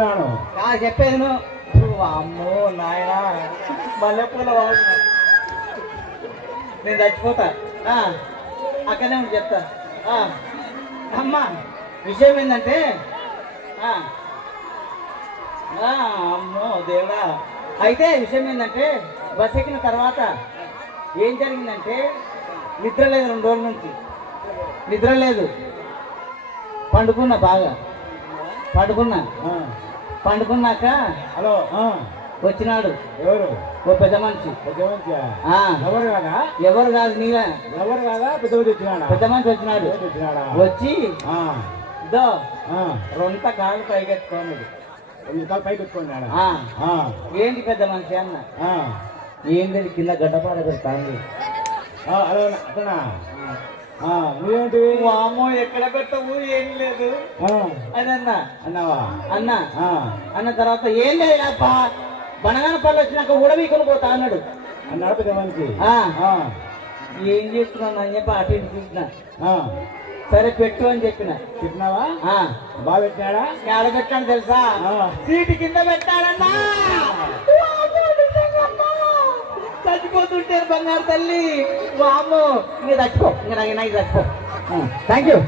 రాను చెప్పేది అమ్మో నాయన మల్లెపూల నేను చచ్చిపోతా అక్కడనే ఉండి చెప్తా అమ్మా విషయం ఏంటంటే అమ్మో దేవుడా అయితే విషయం ఏంటంటే బస్ ఎక్కిన తర్వాత ఏం జరిగిందంటే నిద్ర లేదు 2 రోజుల నుంచి నిద్ర లేదు పండుకున్నా బాగా పండుకున్నాక హలో వచ్చినాడు ఎవరు ఓ పెద్ద మనిషి ఎవరు కాదు నీవే ఎవరు కాదా పెద్ద మనిషి వచ్చినాడు వచ్చి రొంత కాళ్ళు పైకెత్తుకోన్నాడు పైకెత్తుకున్నాడు ఏంటి పెద్ద మనిషి అన్న ఏంటి కింద గడ్డపార పెడతాంది నువ్వేంటి అమ్మో ఎక్కడ పెట్టవు ఏం లేదు అని అన్నావా అన్న తర్వాత ఏం లేదు బనగాన పళ్ళు వచ్చినాక ఊడవీకొని పోతా అన్నాడు పెద్ద మనిషి ఏం చేస్తున్నాను అని చెప్పి అటు ఇటు చూసిన సరే పెట్టు అని చెప్పినావా బాగా పెట్టినాడా ఎడ పెట్టాను తెలుసా సీటు కింద పెట్టాడన్నా చచ్చిపోతుంటే బంగారు తల్లి వామ్మో ఇంకా చచ్చిపో ఇంకా చచ్చిపో థ్యాంక్ యూ